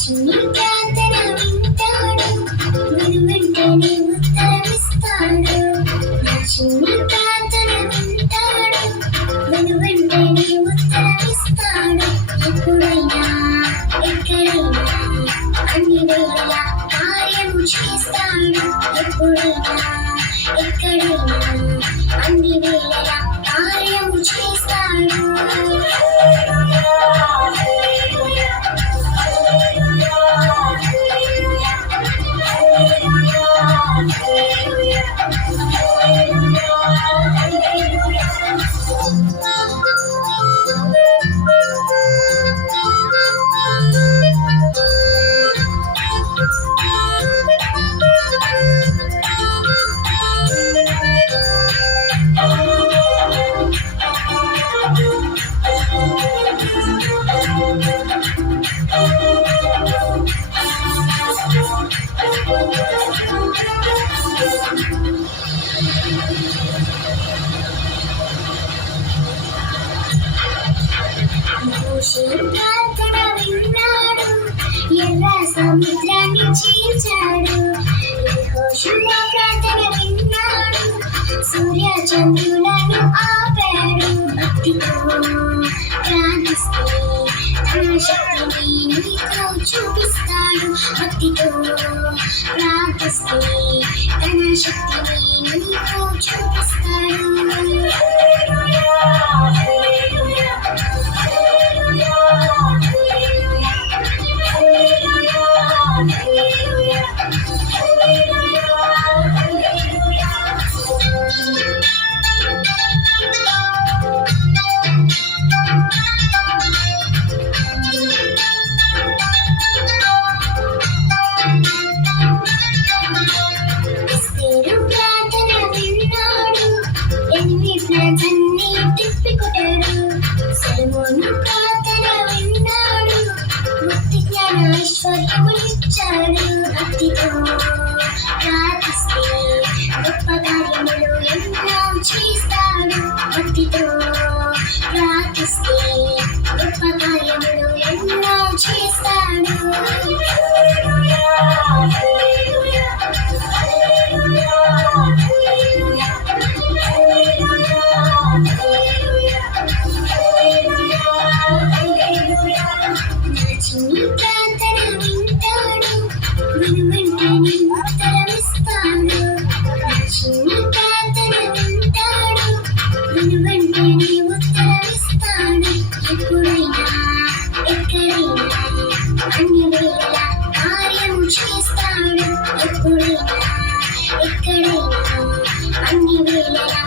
చిన్ని ప్రార్థన వింటాడు, వెనువెంటనే ఉత్తరమిస్తాడు. నా చిన్ని ప్రార్థన వింటాడు, వెనువెంటనే ఉత్తరమిస్తాడు. ఎప్పుడైనా ఎక్కడైనా అన్ని వేళలా కార్యము చేస్తాడు. ఎప్పుడైనా ఎక్కడైనా అన్ని వేళలా కార్యము చేస్తాడు. మోషే ప్రార్థన విన్నాడు, ఎర్ర సముద్రాన్ని చీల్చాడు. యెహోషువ ప్రార్థన విన్నాడు, సూర్య చంద్రులను ఆపాడు. భక్తితో ప్రార్థిస్తే తన శక్తిని నీకు చూపిస్తాడు. భక్తితో ప్రార్థిస్తే తన శక్తిని నీకు చూపిస్తాడు. ఎస్తేరు ప్రార్థన విన్నాడు, ఎనిమిది తిప్పికొట్టాడు. సొలొమోను ప్రార్థన విన్నాడు, ముక్తి జ్ఞాన ఐశ్వర్యములిచ్చాడు. భక్తితో ప్రార్థిస్తే గొప్ప కార్యములు ఎన్నో చేస్తాడు. భక్తితో ప్రార్థిస్తే గొప్ప కార్యములు ఎన్నో చేస్తాడు. నా చిన్ని ప్రార్థన వింటాడు, వెనువెంటనే ఉత్తరమిస్తాడు. నా చిన్ని ప్రార్థన వింటాడు, వెనువెంటనే ఉత్తరమిస్తాడు. ఎప్పుడైనా ఎక్కడైనా అన్ని వేళలా కార్యము చేస్తాడు. ఎప్పుడైనా ఎక్కడైనా అన్ని వేళలా